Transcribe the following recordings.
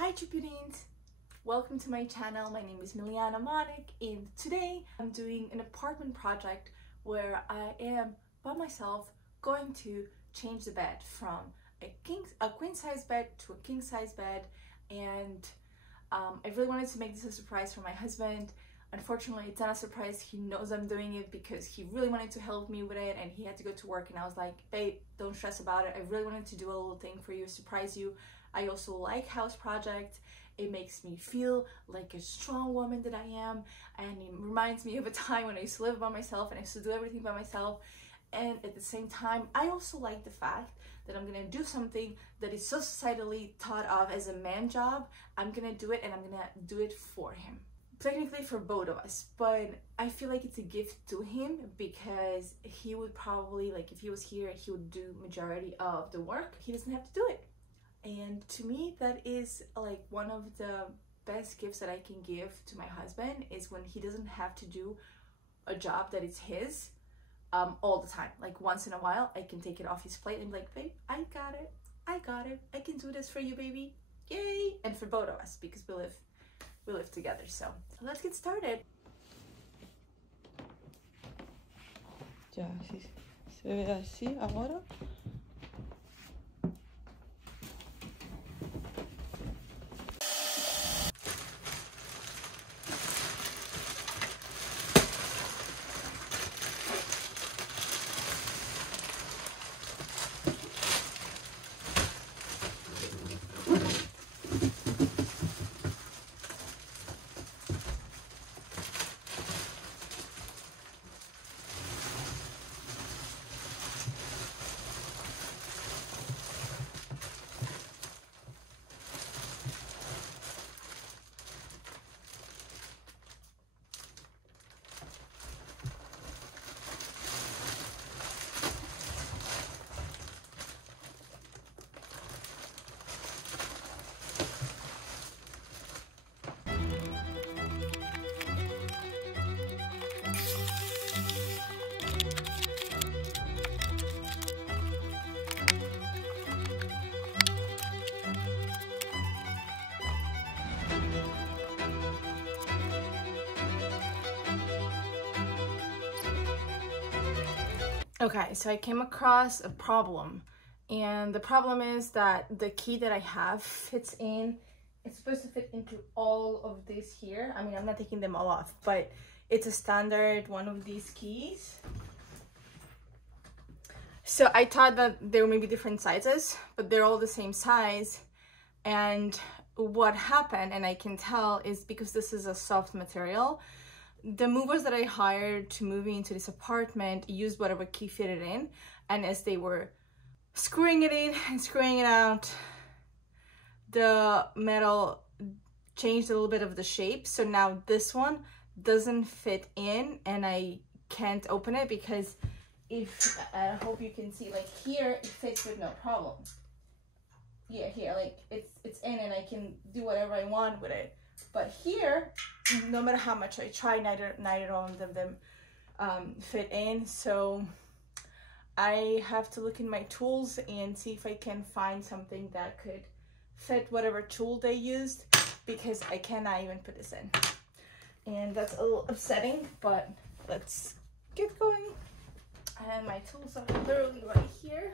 Hi Jupitines! Welcome to my channel. My name is Miljana Monic, and today I'm doing an apartment project where I am by myself going to change the bed from a queen size bed to a king size bed, and I really wanted to make this a surprise for my husband. Unfortunately, it's not a surprise. He knows I'm doing it because he really wanted to help me with it and he had to go to work, and I was like, babe, don't stress about it. I really wanted to do a little thing for you, surprise you. I also like house projects. It makes me feel like a strong woman that I am, and it reminds me of a time when I used to live by myself and I used to do everything by myself. And at the same time, I also like the fact that I'm gonna do something that is so societally thought of as a man job. I'm gonna do it, and I'm gonna do it for him. Technically for both of us, but I feel like it's a gift to him because he would probably, like, if he was here, he would do majority of the work. He doesn't have to do it. And to me, that is like one of the best gifts that I can give to my husband, is when he doesn't have to do a job that is his all the time. Like, once in a while, I can take it off his plate and be like, babe, I got it. I can do this for you, baby. Yay! And for both of us, because we live together. So let's get started. Ya, sí, se ve así ahora. Okay, so I came across a problem, and the problem is that the key that I have fits in. It's supposed to fit into all of this here. I mean, I'm not taking them all off, but it's a standard one of these keys. So I thought that there may be different sizes, but they're all the same size. And what happened, and I can tell, is because this is a soft material, the movers that I hired to move into this apartment used whatever key fitted in, and as they were screwing it in and screwing it out, the metal changed a little bit of the shape. So now this one doesn't fit in, and I can't open it because I hope you can see, like, here it fits with no problem. Yeah, here, like, it's in and I can do whatever I want with it. But here, no matter how much I try, neither one of them fit in. So I have to look in my tools and see if I can find something that could fit whatever tool they used, because I cannot even put this in. And that's a little upsetting, but let's get going. And my tools are literally right here.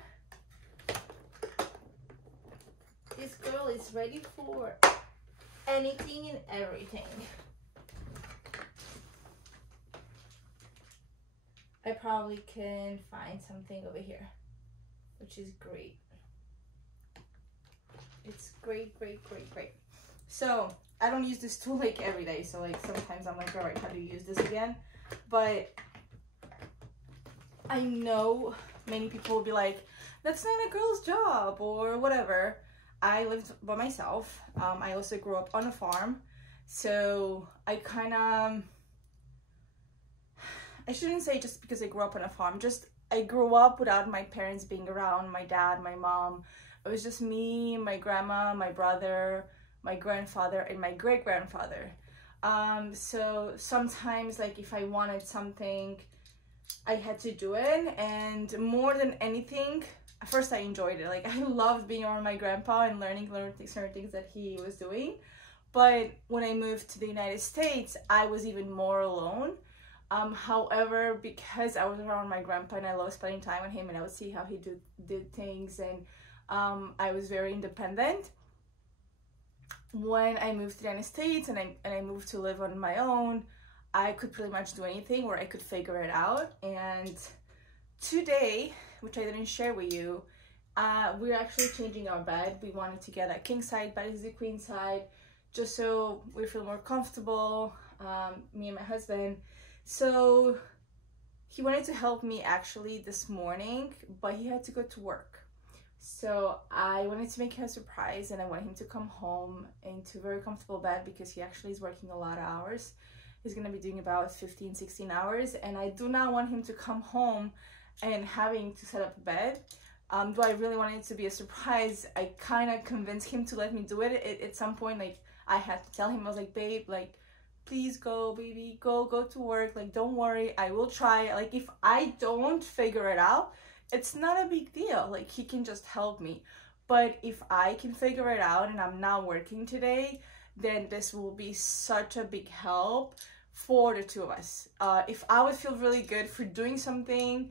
This girl is ready for anything and everything. I probably can find something over here, which is great. It's great. So I don't use this tool like every day, so like sometimes I'm like, all right, how do you use this again? But I know many people will be like, that's not a girl's job or whatever. I lived by myself. I also grew up on a farm, so I shouldn't say just because I grew up on a farm, just I grew up without my parents being around, my dad, my mom. It was just me, my grandma, my brother, my grandfather, and my great-grandfather. So sometimes, like, if I wanted something, I had to do it, and more than anything, at first I enjoyed it. Like I loved being around my grandpa and learning certain things that he was doing. But when I moved to the United States, I was even more alone. However, because I was around my grandpa and I loved spending time with him and I would see how he did things, and I was very independent. When I moved to the United States and I moved to live on my own, I could pretty much do anything, or I could figure it out. And today, which I didn't share with you, we're actually changing our bed. We wanted to get a king side bed. This is a queen side, just so we feel more comfortable, me and my husband. So he wanted to help me actually this morning, but he had to go to work. So I wanted to make him a surprise, and I wanted him to come home into a very comfortable bed because he actually is working a lot of hours. He's gonna be doing about 15-16 hours, and I do not want him to come home and having to set up a bed. Do I really want it to be a surprise? I kind of convinced him to let me do it. At some point, like, I had to tell him, I was like, babe, like, please go, baby, go to work. Like, don't worry, I will try. Like, if I don't figure it out, it's not a big deal. Like, he can just help me. But if I can figure it out and I'm not working today, then this will be such a big help for the two of us. If I would feel really good for doing something,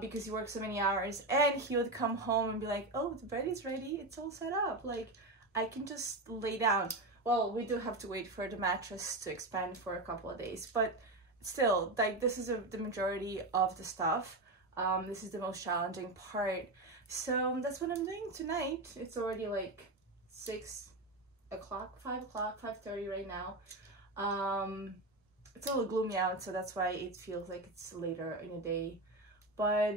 because he works so many hours, and he would come home and be like, oh, the bed is ready, it's all set up, like I can just lay down. Well, we do have to wait for the mattress to expand for a couple of days, but still, like, this is the majority of the stuff. This is the most challenging part. So that's what I'm doing tonight. It's already like 6 o'clock, 5 o'clock, 5:30 right now. It's a little gloomy out, so that's why it feels like it's later in the day. But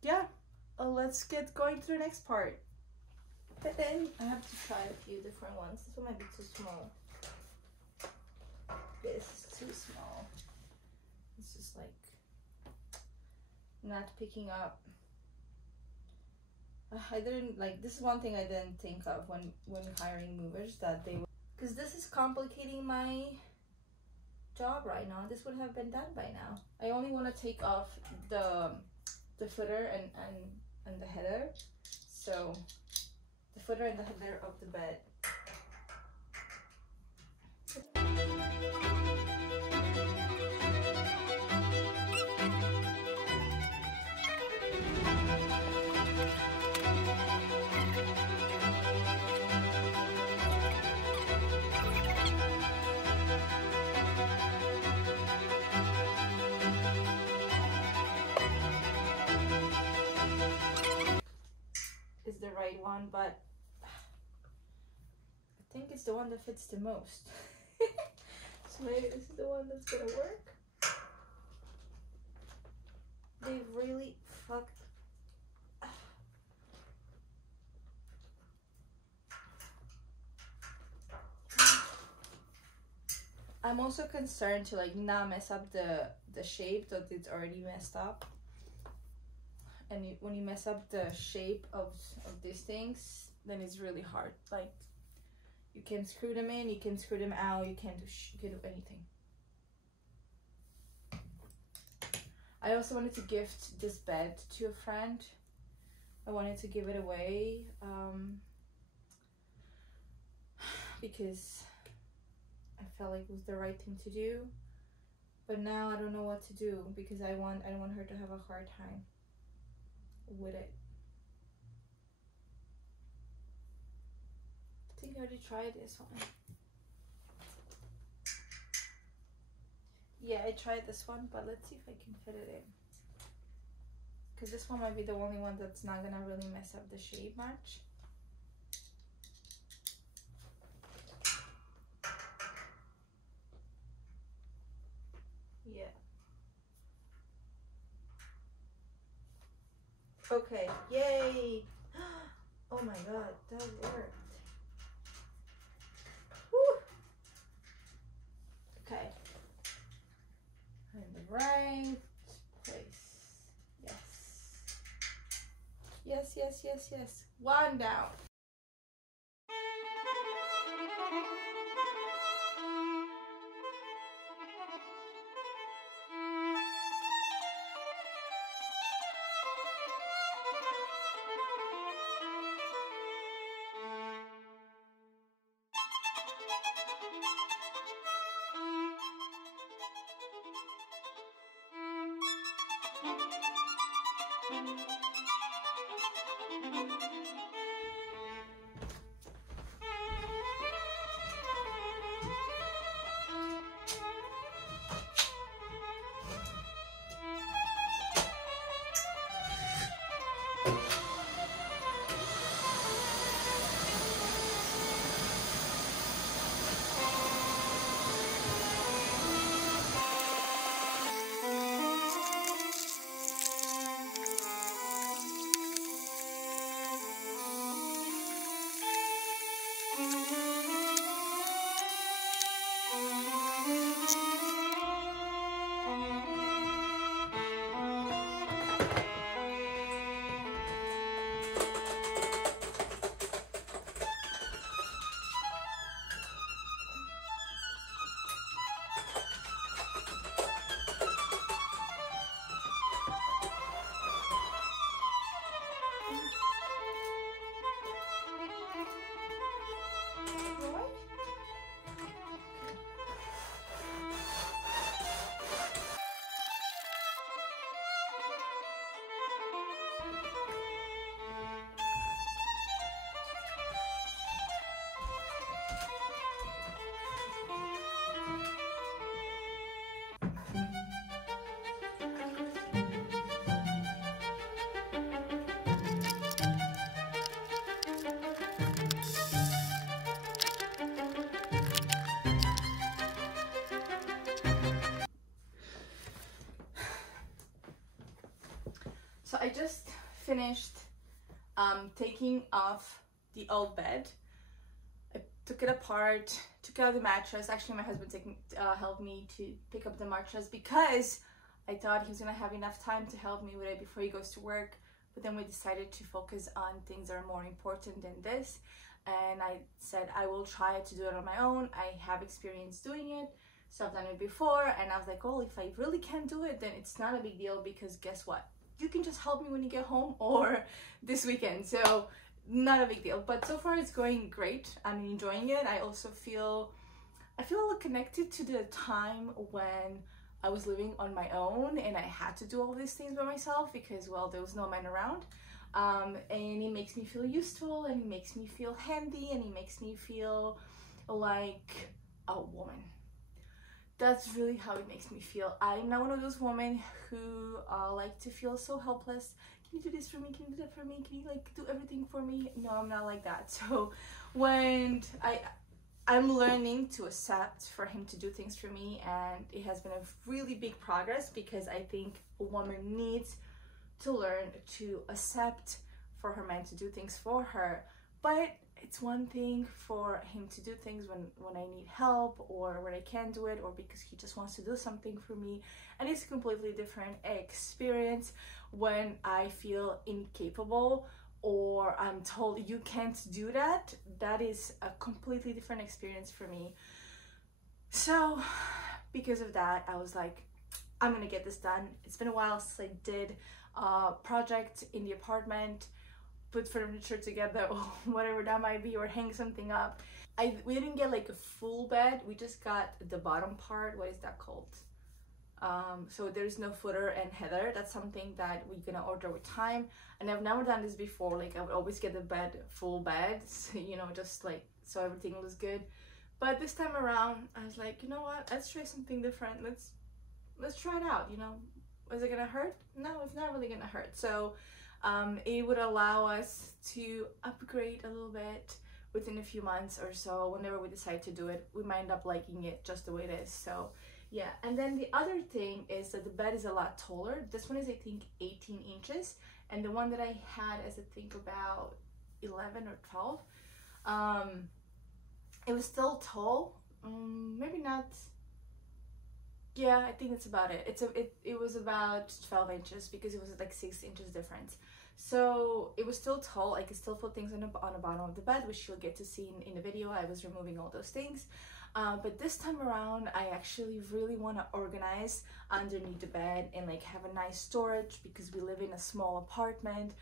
yeah, let's get going to the next part. But then I have to try a few different ones. This one might be too small. This is too small. It's just like not picking up. I didn't, like, this is one thing I didn't think of when hiring movers, that they would, because this is complicating my job right now. This would have been done by now. I only want to take off the footer and the header. So the footer and the header of the bed. Is the right one, but I think it's the one that fits the most. So maybe this is the one that's gonna work. They really fucked. I'm also concerned to like not mess up the shape that it's already messed up. And when you mess up the shape of these things, then it's really hard. Like, you can screw them in, you can screw them out, you can do anything. I also wanted to gift this bed to a friend. I wanted to give it away because I felt like it was the right thing to do. But now I don't know what to do because I don't want her to have a hard time with it. I think I already tried this one. Yeah, I tried this one, but let's see if I can fit it in. Because this one might be the only one that's not gonna really mess up the shape much. Yeah. Okay, yay! Oh my god, that worked. Woo! Okay. In the right place. Yes. Yes, yes, yes, yes. One down. So I just finished taking off the old bed. I took it apart, took out the mattress. Actually, my husband helped me to pick up the mattress because I thought he was gonna have enough time to help me with it before he goes to work. But then we decided to focus on things that are more important than this. And I said I will try to do it on my own. I have experience doing it, so I've done it before. And I was like, oh, if I really can't do it, then it's not a big deal, because guess what? You can just help me when you get home or this weekend. So not a big deal. But so far it's going great. I'm enjoying it. I also feel a little connected to the time when I was living on my own and I had to do all these things by myself because, well, there was no man around. And it makes me feel useful, and it makes me feel handy, and it makes me feel like a woman. That's really how it makes me feel. I'm not one of those women who like to feel so helpless. Can you do this for me? Can you do that for me? Can you like do everything for me? No, I'm not like that. So when I'm learning to accept for him to do things for me, and it has been a really big progress, because I think a woman needs to learn to accept for her man to do things for her. But it's one thing for him to do things when I need help, or when I can't do it, or because he just wants to do something for me. And it's a completely different experience when I feel incapable, or I'm told you can't do that. That is a completely different experience for me. So because of that, I was like, I'm gonna get this done. It's been a while since I did a project in the apartment, put furniture together or whatever that might be, or hang something up. We didn't get like a full bed, we just got the bottom part. What is that called? So there's no footer and header. That's something that we're gonna order with time, and I've never done this before. Like, I would always get the bed, full bed, you know, just like so everything was good. But this time around I was like, you know what, let's try something different. Let's try it out, you know. Is it gonna hurt? No, it's not really gonna hurt. So it would allow us to upgrade a little bit within a few months or so. Whenever we decide to do it, we might end up liking it just the way it is. So yeah. And then the other thing is that the bed is a lot taller. This one is, I think, 18 inches, and the one that I had is, I think, about 11 or 12. It was still tall, maybe not. Yeah, I think that's about it. It was about 12 inches because it was like 6 inches difference. So it was still tall. I could still put things on the bottom of the bed, which you'll get to see in the video. I was removing all those things. But this time around, I actually really want to organize underneath the bed and like have a nice storage, because we live in a small apartment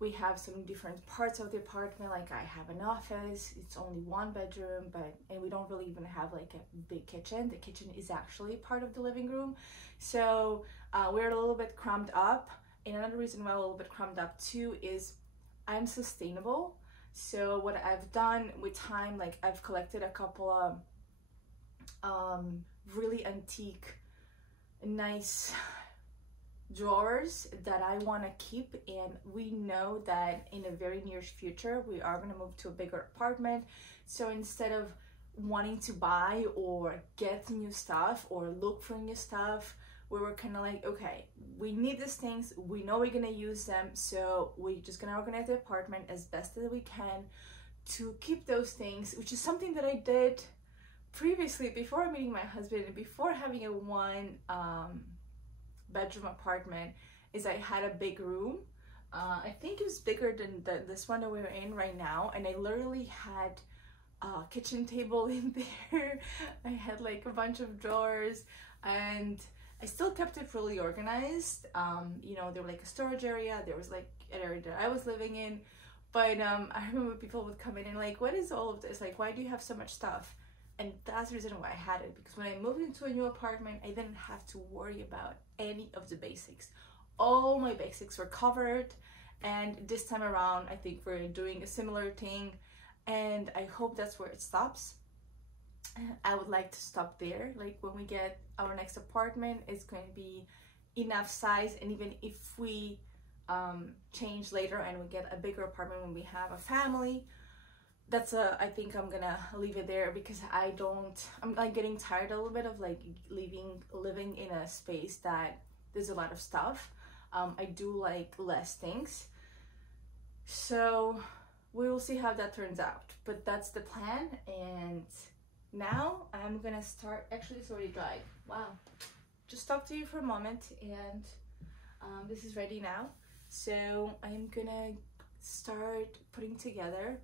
we have some different parts of the apartment. Like I have an office, it's only 1 bedroom, and we don't really even have like a big kitchen. The kitchen is actually part of the living room. So we're a little bit crammed up. And another reason why I'm a little bit crammed up too is I'm sustainable. So what I've done with time, like I've collected a couple of really antique, nice drawers that I want to keep, and we know that in a very near future we are going to move to a bigger apartment. So instead of wanting to buy or get new stuff or look for new stuff, we were kind of like, okay, we need these things, we know we're gonna use them, so we're just gonna organize the apartment as best as we can to keep those things, which is something that I did previously before meeting my husband and before having a 1 bedroom apartment. Is I had a big room. I think it was bigger than this one that we're in right now, and I literally had a kitchen table in there. I had like a bunch of drawers, and I still kept it really organized. You know, there was like a storage area, there was like an area that I was living in, but I remember people would come in and like, what is all of this? Like, why do you have so much stuff? And that's the reason why I had it, because when I moved into a new apartment, I didn't have to worry about any of the basics. All my basics were covered, and this time around, I think we're doing a similar thing, and I hope that's where it stops. I would like to stop there. Like when we get our next apartment, it's going to be enough size, and even if we change later and we get a bigger apartment when we have a family, I think I'm gonna leave it there, because I'm like getting tired a little bit of like living in a space that there's a lot of stuff. I do like less things, so we will see how that turns out, but that's the plan. And now I'm gonna start. Actually, it's already dried. Wow. Just talk to you for a moment, and this is ready now. So I'm gonna start putting together